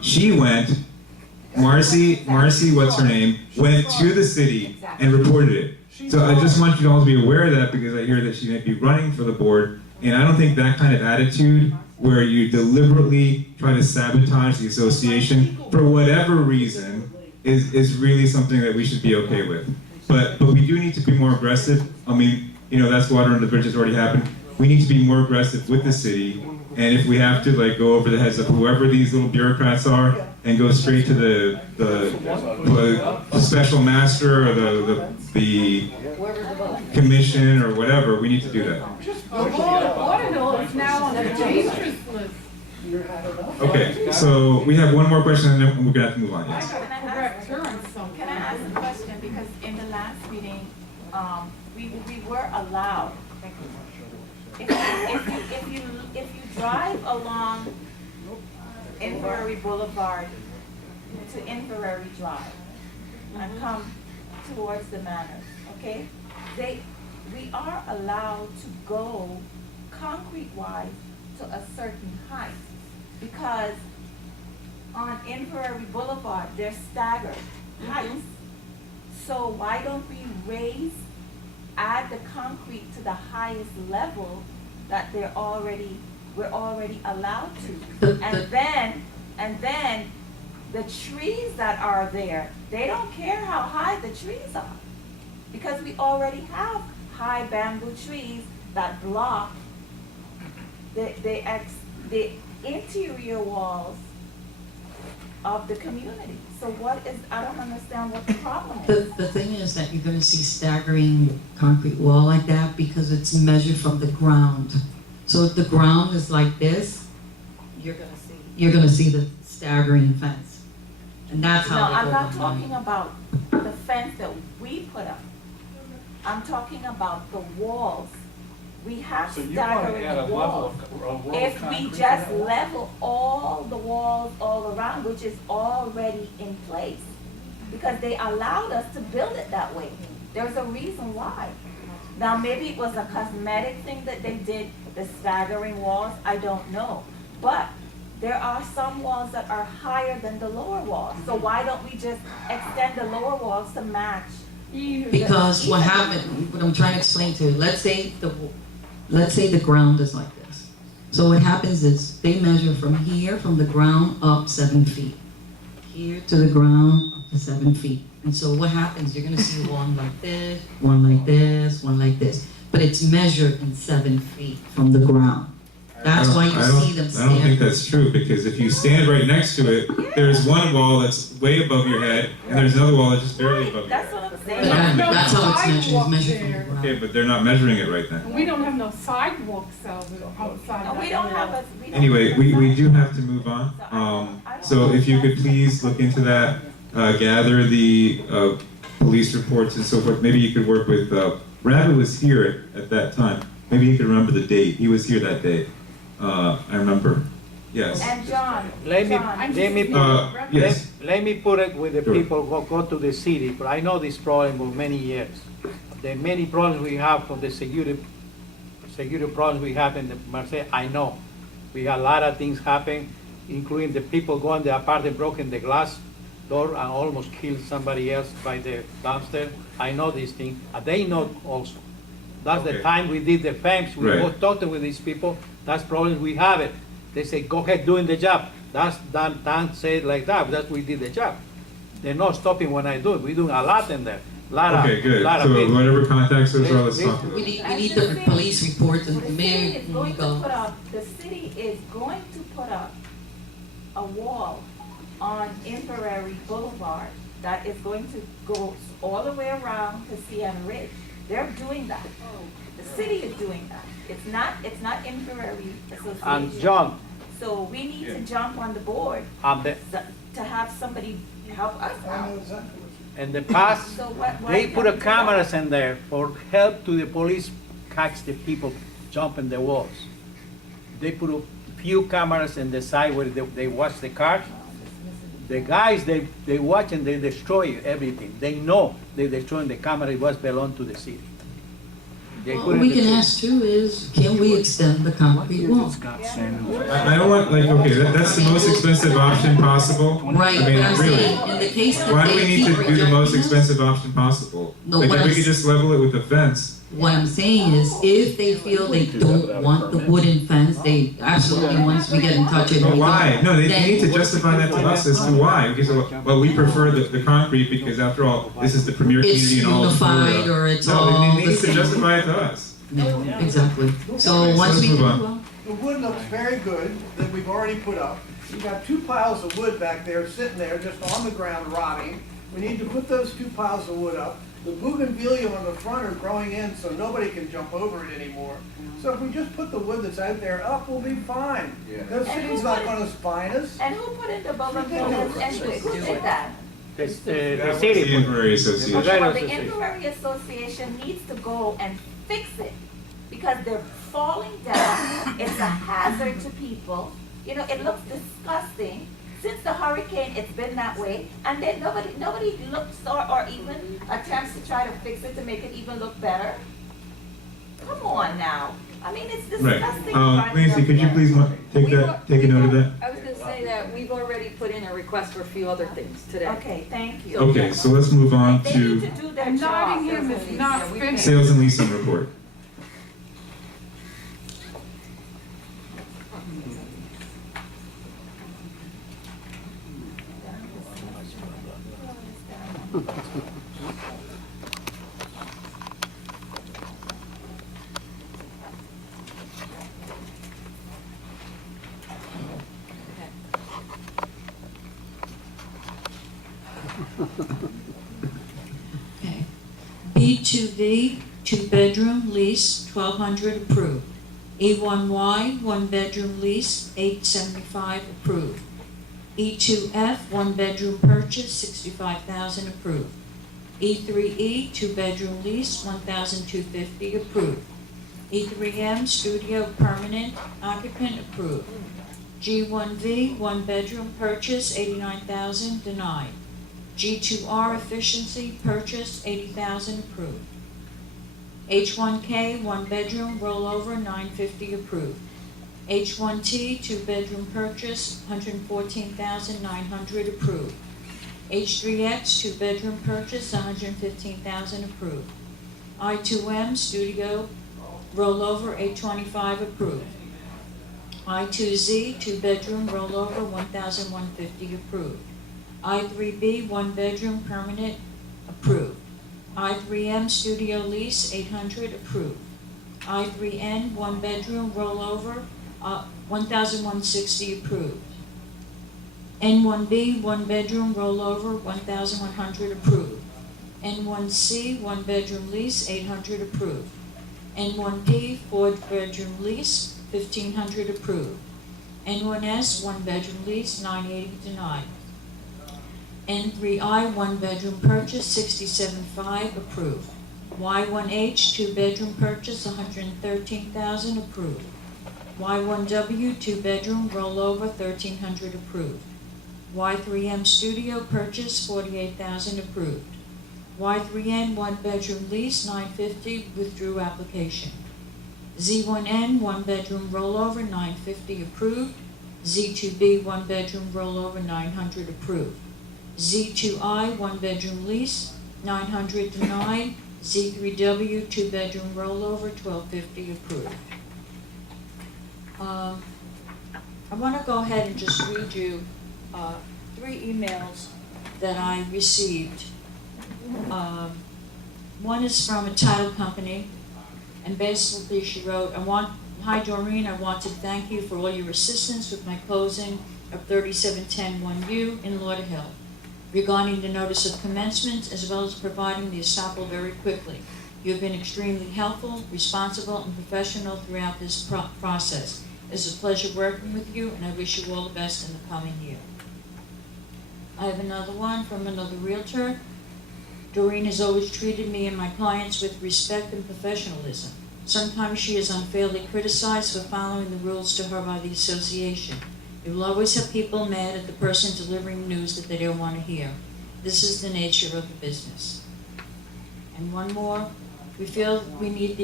She went, Marcy, what's her name, went to the city and reported it. So I just want you all to be aware of that because I hear that she may be running for the board, and I don't think that kind of attitude where you deliberately try to sabotage the association for whatever reason is really something that we should be okay with. But we do need to be more aggressive. I mean, that's water under the bridge has already happened. We need to be more aggressive with the city, and if we have to go over the heads of whoever these little bureaucrats are and go straight to the special master or the commission or whatever, we need to do that. Waterville is now on the dangerous list. Okay, so we have one more question and then we're gonna have to move on. Yes. Correct turn something. Can I ask a question? Because in the last meeting, we were allowed, if you drive along Inverary Boulevard to Inverary Drive and come towards the Manors, okay? We are allowed to go concrete-wise to a certain height because on Inverary Boulevard, they're staggered heights. So why don't we add the concrete to the highest level that we're already allowed to? And then the trees that are there, they don't care how high the trees are because we already have high bamboo trees that block the interior walls of the community. So I don't understand what the problem is. The thing is that you're gonna see staggering concrete wall like that because it's measured from the ground. So if the ground is like this, you're gonna see the staggering fence. And that's how they No, I'm go not with talking money. about the fence that we put up. I'm talking about the walls. We have So you want to add a staggering level walls. of roll of If we concrete just to that? level all the walls all around, which is already in place, because they allowed us to build it that way. There's a reason why. Now, maybe it was a cosmetic thing that they did, the staggering walls, I don't know. But there are some walls that are higher than the lower walls. So why don't we just extend the lower walls to match? Because what happened, what I'm trying to explain to you, let's say the ground is like this. So what happens is they measure from here, from the ground up 7 feet. Here to the ground up to 7 feet. And so what happens, you're gonna see one like this, one like this, one like this. But it's measured in 7 feet from the ground. That's why you see them I don't think stand. that's true because if you stand right next to it, there's one wall that's way above your head and there's another wall that's just barely above your That's head. what I'm But saying. that's how it's measured, it's Sidewalk measured from the there. ground. Okay, but they're not measuring it right then. We don't have no sidewalks outside. No, that we don't area. have Anyway, we do have to move on. So if you could please look into that, gather the police reports and so forth. Maybe you could work with, Rabbit was here at that time. Maybe you could remember the date. He was here that day. I remember. Yes. And John, Let me- John, let me- Yes. Let me put it with the Sure. people who go to the city, but I know this problem for many years. The many problems we have from the security problems we have in the Marseille, I know. We had a lot of things happen, including the people going to the apartment, broken the glass door and almost killed somebody else by the downstairs. I know these things, and they know also. That's the Okay. time we did the fence, we Right. both talked with these people, that's problems we have it. They say, go ahead doing the job. That's Dan said like that, that's we did the job. They're not stopping when I do it, we're doing a lot in there. Okay, good. Lot of So people. whatever contacts those are, let's They- talk We about it. need the police reports and the the city mayor, is when we going to go. put up, the city is going to put up a wall on Inverary Boulevard that is going to go all the way around to Sienna Ridge. They're doing that. The city is doing that. It's not Inverary Association. And John, So we need to jump on the board to have somebody help us out. in the past, So what? they put a cameras in there for help to the police catch the people jumping the walls. They put a few cameras in the side where they watch the cars. The guys, they watch and they destroy everything. They know they destroying the camera, it was belong to the city. They What put in we the can city. ask too is, can we extend the concrete wall? I don't want, like, okay, that's the most expensive option possible. Right, I mean, but I'm really. saying, in the case that Why do we they need keep to do the most rejecting us, expensive option possible? No, Like, what if we I'm could just level it with the fence. what I'm saying is, if they feel they don't want the wooden fence, they absolutely, once we get in touch with But them. why? No, they then- need to justify that to us as to why. Because, well, we prefer the concrete because after all, this is the premier It's community in all of unified, Florida. or it's No, all they the need to same. justify it to us. No, exactly. So Alright, so once let's we move do, on. well, The wood looks very good that we've already put up. We've got 2 piles of wood back there, sitting there, just on the ground rotting. We need to put those 2 piles of wood up. The bougainvillea on the front are growing in, so nobody can jump over it anymore. So if we just put the wood that's out there up, we'll be fine. The city's not gonna fine us. And who put in the bougainvillea and who did that? The That was city. the Inquiry Association. Okay. Well, the Association. Inquiry Association needs to go and fix it, because they're falling down, it's a hazard to people. You know, it looks disgusting. Since the hurricane, it's been that way, and then nobody looks or even attempts to try to fix it to make it even look better. Come on now, I mean, it's Right. disgusting. Nancy, could you please take a note of that? I was gonna say that we've already put in a request for a few other things today. Okay, thank you. Okay, so let's move on They need to to do their And job. Nottingham is not finished. sales and leasing report. Okay. B2V, 2-bedroom lease, 1,200 approved. E1Y, 1-bedroom lease, 875 approved. E2F, 1-bedroom purchase, 65,000 approved. E3E, 2-bedroom lease, 1,250 approved. E3M, studio permanent occupant approved. G1V, 1-bedroom purchase, 89,000 denied. G2R efficiency purchase, 80,000 approved. H1K, 1-bedroom rollover, 950 approved. H1T, 2-bedroom purchase, 114,900 approved. H3X, 2-bedroom purchase, 115,000 approved. I2M, studio rollover, 825 approved. I2Z, 2-bedroom rollover, 1,150 approved. I3B, 1-bedroom permanent approved. I3M, studio lease, 800 approved. I3N, 1-bedroom rollover, 1,160 approved. N1B, 1-bedroom rollover, 1,100 approved. N1C, 1-bedroom lease, 800 approved. N1P, 4-bedroom lease, 1,500 approved. N1S, 1-bedroom lease, 980 denied. N3I, 1-bedroom purchase, 67.5 approved. Y1H, 2-bedroom purchase, 113,000 approved. Y1W, 2-bedroom rollover, 1,300 approved. Y3M studio purchase, 48,000 approved. Y3N, 1-bedroom lease, 950 withdrew application. Z1N, 1-bedroom rollover, 950 approved. Z2B, 1-bedroom rollover, 900 approved. Z2I, 1-bedroom lease, 900 denied. Z3W, 2-bedroom rollover, 1,250 approved. I want to go ahead and just read you 3 emails that I received. One is from a title company, and basically she wrote, Hi Doreen, I want to thank you for all your assistance with my closing of 3710 1U in Lauderhill, regarding the notice of commencement as well as providing the estoppel very quickly. You have been extremely helpful, responsible, and professional throughout this process. It's a pleasure working with you, and I wish you all the best in the coming year. I have another one from another realtor. Doreen has always treated me and my clients with respect and professionalism. Sometimes she is unfairly criticized for following the rules to her by the association. You will always have people mad at the person delivering news that they don't want to hear. This is the nature of the business. And one more. We feel we need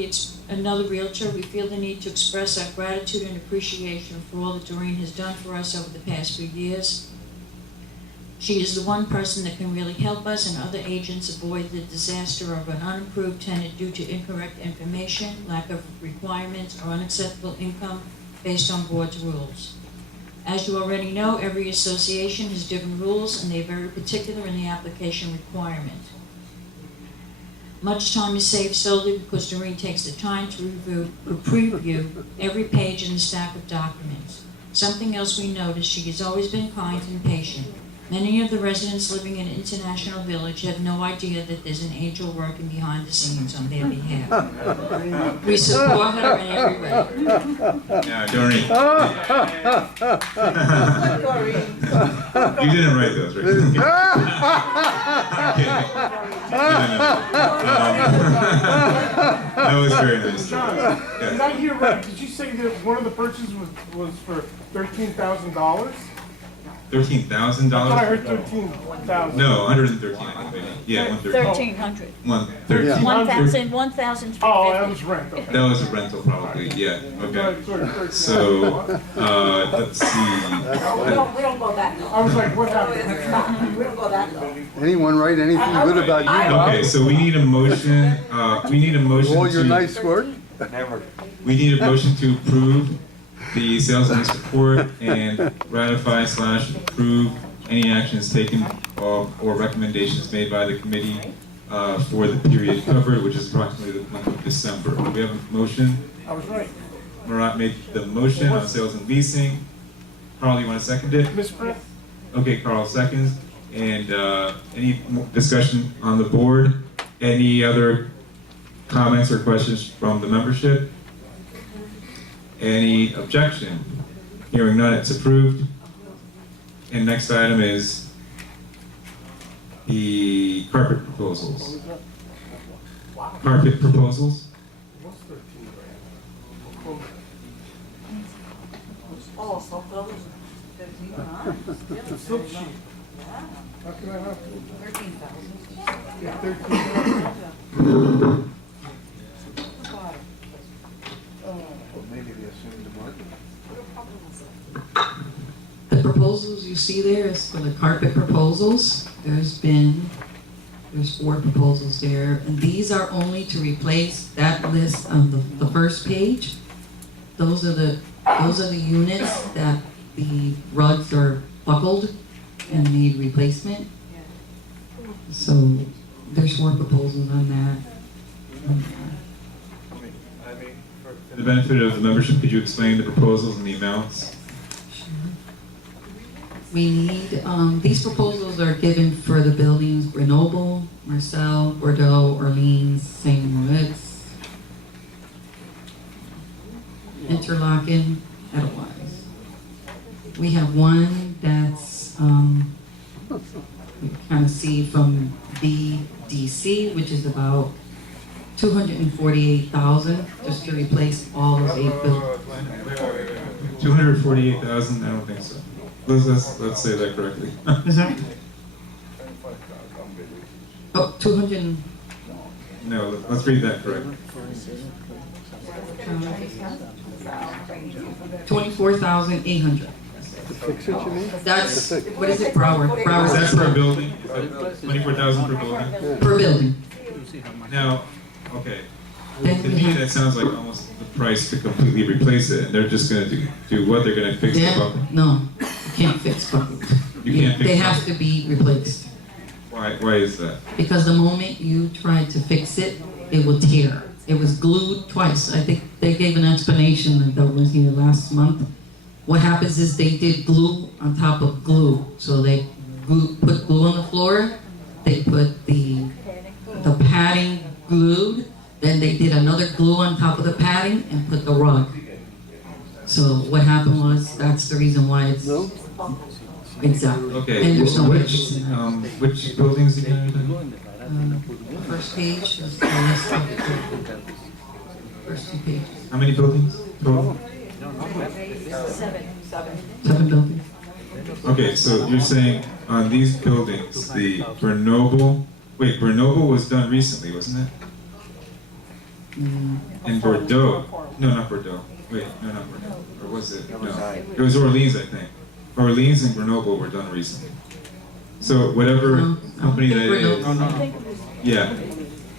another Realtor. We feel the need to express our gratitude and appreciation for all that Doreen has done for us over the past few years. She is the one person that can really help us and other agents avoid the disaster of an unapproved tenant due to incorrect information, lack of requirements, or unacceptable income based on board's rules. As you already know, every association has different rules and they are very particular in the application requirement. Much time is saved solely because Doreen takes the time to preview every page in the stack of documents. Something else we noticed, she has always been kind and patient. Many of the residents living in International Village have no idea that there's an angel working behind the scenes on their behalf. We support her in every way. Yeah, Doreen. You didn't write those, right? That was very nice. John, did I hear right? Did you say that one of the purchases was for $13,000? $13,000? I thought I heard 13,000. No, 113. I think. Yeah, 113. 1,300. 113. 1,000. Oh, that was rent. Okay. That was a rental, probably. Yeah. Okay. So let's see. We don't go that low. I was like, what happened? We don't go that low. Anyone write anything good about you, Bob? Okay, so we need a motion. We need a motion All your to. nice work? We need a motion to approve the sales and lease report and ratify/approve any actions taken or recommendations made by the committee for the period covered, which is approximately the month of December. We have a motion. I was right. Marat made the motion on sales and leasing. Carl, you want to second it? Ms. Smith? Okay, Carl seconds. And any discussion on the board? Any other comments or questions from the membership? Any objection? Hearing none, it's approved. And next item is the carpet proposals. Carpet proposals? What's 13 grand? Oh, so those 15 grand. It's so cheap. How can I have 13,000. yeah, 13,000? Maybe they assumed the market. The proposals you see there is for the carpet proposals. There's 4 proposals there, and these are only to replace that list on the first page. Those are the units that the rugs are buckled and need replacement. So there's 4 proposals on that. For the benefit of the membership, could you explain the proposals and the amounts? We need, these proposals are given for the buildings Grenoble, Marcel, Bordeaux, Orleans, St. Moritz, Interlaken, Edelweiss. We have one that's, you kind of see from BDC, which is about $248,000 just to replace all of 8 buildings. 248,000? I don't think so. Let's say that correctly. Is that? Oh, 200. No, let's read that correctly. 24,800. Fix it, you mean? That's, what is it per hour? Per hour. Is that per building? 24,000 per building? Per building. Now, okay. Then To we me, have- that sounds like almost the price to completely replace it, and they're just gonna do what? They're gonna fix the Yeah, buckle? no, you can't fix buckles. You can't fix They the have buckle? to be replaced. Why is that? Because the moment you try to fix it, it will tear. It was glued twice. I think they gave an explanation that was here last month. What happens is they did glue on top of glue. So they put glue on the floor, they put the padding glued, then they did another glue on top of the padding and put the rug. So what happened was, that's the reason why it's... No? Exactly. Okay, And there's no which buildings again? First page is the list of the first 2 pages. How many buildings total? 7 buildings. Okay, so you're saying on these buildings, the Grenoble was done recently, wasn't it? in Bordeaux. No, not Bordeaux. Wait, no, not Bordeaux. Or was it? No, it was Orleans, I think. Orleans and Grenoble were done recently. So whatever No, company that is, No. yeah,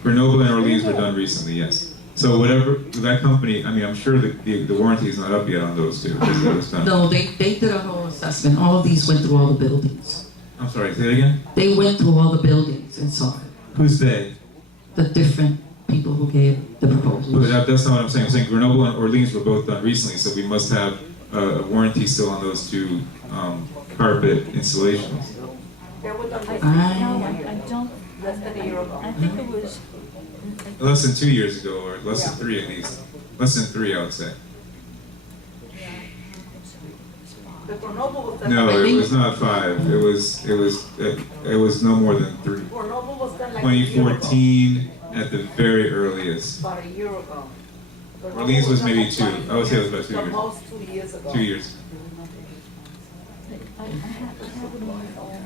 Grenoble and Orleans were done recently, yes. So whatever that company, I mean, I'm sure that the warranty is not up yet on those two. Because it was done. No, they did a whole assessment. All of these went through all the buildings. I'm sorry. Say it again. They went through all the buildings and saw it. Who's they? The different people who gave the But proposals. that's not what I'm saying. I'm saying Grenoble and Orleans were both done recently, so we must have a warranty still on those two carpet installations. They were done like I don't, less than a year ago. I think it was, Less than 2 years ago, or less than 3 at least. Less than 3, I would say. The Grenoble was done. No, like- it was not 5. It was no more than 3. Grenoble was done like a year ago. 2014 at the very earliest. About a year ago. Grenoble Orleans was done maybe like 2. I would say it was about 2 The years. most 2 years ago. 2 years. I have it in my phone.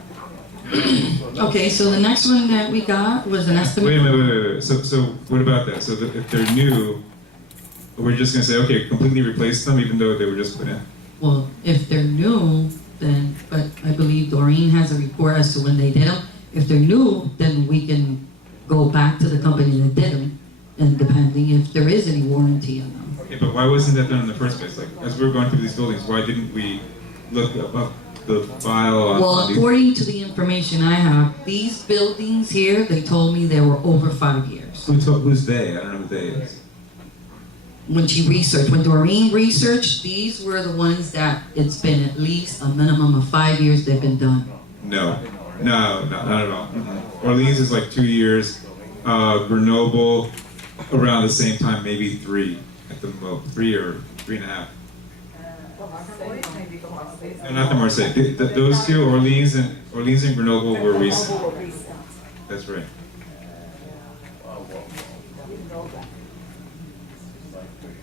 Okay, so the next one that we got was an estimate. Wait. So what about that? So that if they're new, we're just gonna say, okay, completely replace them even though they were just put in? Well, if they're new, then, but I believe Doreen has a report as to when they did them. If they're new, then we can go back to the company that did them, and depending if there is any warranty on them. Okay, but why wasn't that done in the first place? Like, as we were going through these buildings, why didn't we look up the file on Well, these? according to the information I have, these buildings here, they told me they were over 5 years. Who's they? I don't know who they is. When she researched, when Doreen researched, these were the ones that it's been at least a minimum of 5 years they've been done. No, not at all. Orleans is like 2 years. Grenoble, around the same time, maybe 3 at the most, 3 or 3.5. No, not the Marseille. Those two, Orleans and Grenoble, were recent. Grenoble were recent. That's right.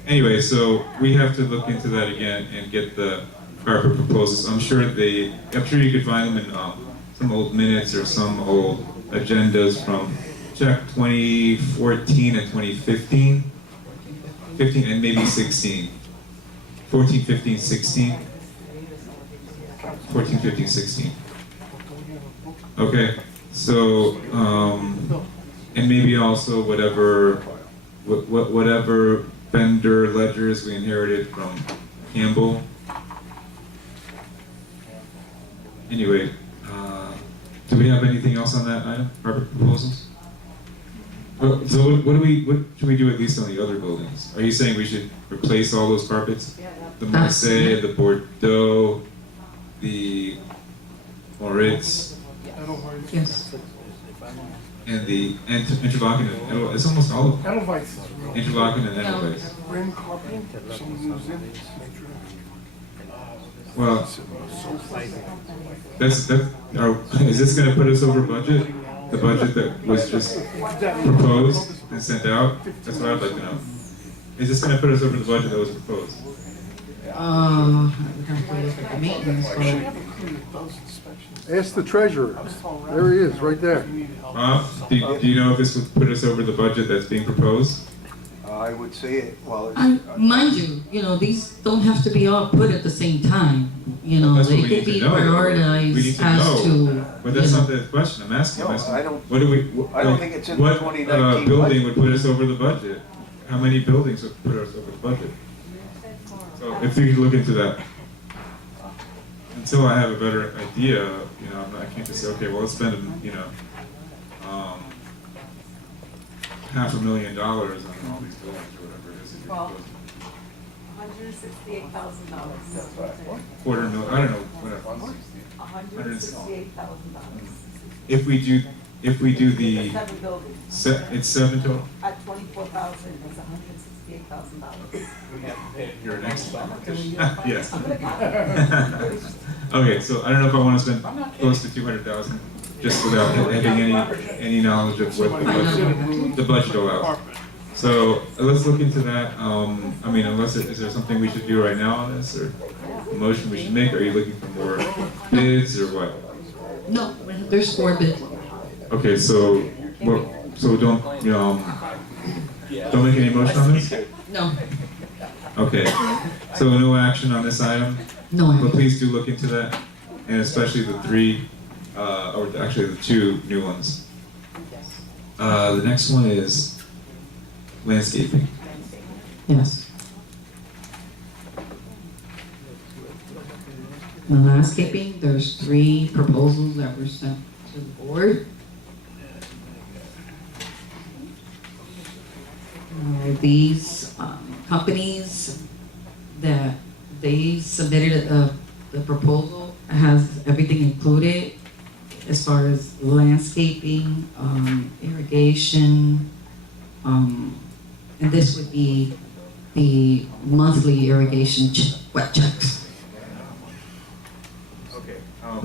Anyway, so we have to look into that again and get the carpet proposals. I'm sure you could find them in some old minutes or some old agendas from check 2014 and 2015, 15 and maybe 16, 14, 15, 16, 14, 15, 16. Okay, so and maybe also whatever vendor ledgers we inherited from Campbell. Anyway, do we have anything else on that item? Carpet proposals? So what should we do at least on the other buildings? Are you saying we should replace all those carpets? The Marseille, the Bordeaux, the Moritz, Yes. and the Interlaken and Edelweiss. It's almost all of them. Edelweiss is real. Interlaken and Edelweiss. Rim carpet, someone moves in, make sure. Well, is this gonna put us over budget? The budget that was just proposed and sent out? That's what I'd like to know. Is this gonna put us over the budget that was proposed? I would have to look at the maintenance, but Ask the treasurer. There he is, right there. Do you know if this would put us over the budget that's being proposed? I would say it, well, mind you, these don't have to be all put at the same time. That's what They we could need to be know. We need prioritized to as know. to. But that's not the question I'm asking. No, I'm asking, I don't- what do we? I don't think it's in the what, 2019 building budget. would put us over the budget? How many buildings would put us over the budget? So if you could look into that. Until I have a better idea, I can't just say, okay, well, let's spend, $500,000 on all these buildings or whatever it is. that you're Well, proposing. $168,000. $250,000, I don't know, whatever. $168,000. If we do the, 7 buildings. it's 7 total? At 24,000, it's $168,000. You're an expert. Yes. Okay, so I don't know if I want to spend close to 200,000 just without having any knowledge of what the budget allows. So let's look into that. Is there something we should do right now on this, or a motion we should make? Are you looking for more bids or what? No, there's 4 bids. Okay, so don't Don't make any motion on this? No, Okay, so no action on this item, no, but please do look into that, and especially the three, or actually the two new ones. The next one is landscaping. yes. The landscaping, there's 3 proposals that were sent to the board. These companies that they submitted the proposal has everything included as far as landscaping, irrigation, and this would be the monthly irrigation wet checks. Okay.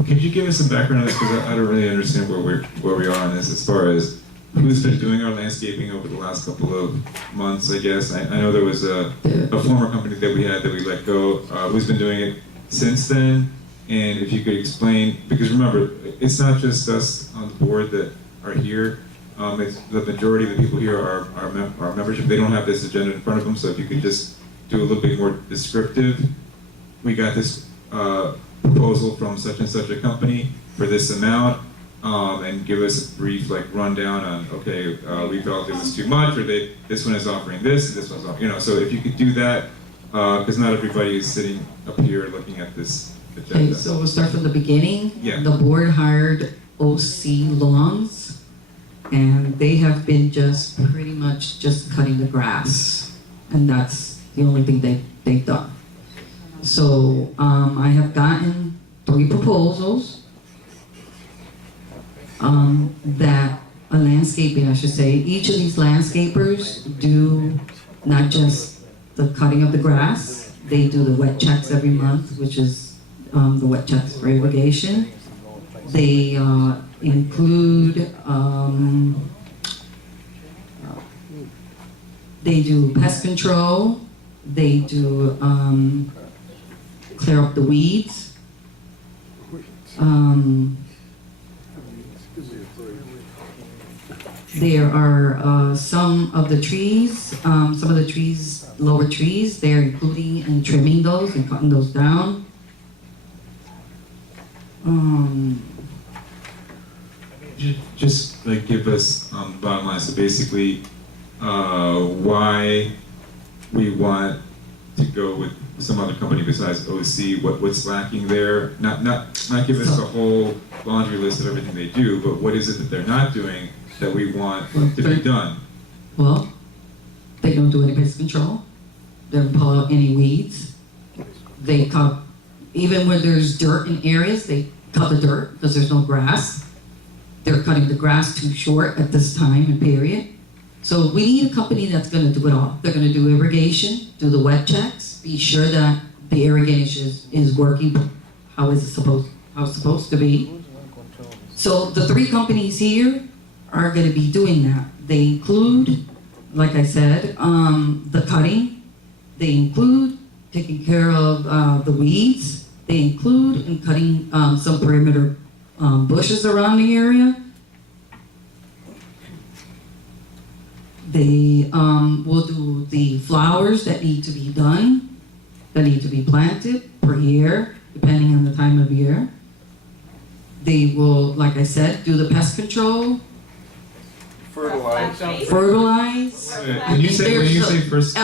Could you give us some background on this, because I don't really understand where we are on this as far as who's been doing our landscaping over the last couple of months, I guess. I know there was a former company that we had that we let go. Who's been doing it since then? And if you could explain, because remember, it's not just us on the board that are here. It's the majority of the people here are our membership. They don't have this agenda in front of them, so if you could just do a little bit more descriptive. We got this proposal from such and such a company for this amount. And give us a brief rundown on, okay, we felt this is too much, or this one is offering this, and this one's offering, so if you could do that, because not everybody is sitting up here looking at this Okay, agenda. so we'll start from the beginning. Yeah. The board hired OC Lawns, and they have been just pretty much just cutting the grass, and that's the only thing they've done. So I have gotten 3 proposals. That a landscaping, I should say, each of these landscapers do not just the cutting of the grass, they do the wet checks every month, which is the wet checks for irrigation. They include, they do pest control, they do clear up the weeds. There are some of the trees, lower trees, they're including and trimming those and cutting those down. Just give us bottom line, so basically why we want to go with some other company besides OC, what's lacking there, not give us the whole laundry list of everything they do, but what is it that they're not doing that we want to be done? Well, they don't do any pest control, they don't pull out any weeds, they cut, even when there's dirt in areas, they cut the dirt because there's no grass. They're cutting the grass too short at this time and period. So we need a company that's gonna do it all. They're gonna do irrigation, do the wet checks, be sure that the irrigation is working how it's supposed to be. So the 3 companies here are gonna be doing that. They include, like I said, the cutting. They include taking care of the weeds. They include in cutting some perimeter bushes around the area. They will do the flowers that need to be done, that need to be planted per year, depending on the time of year. They will, like I said, do the pest control, Fertilize. fertilize. When you say first,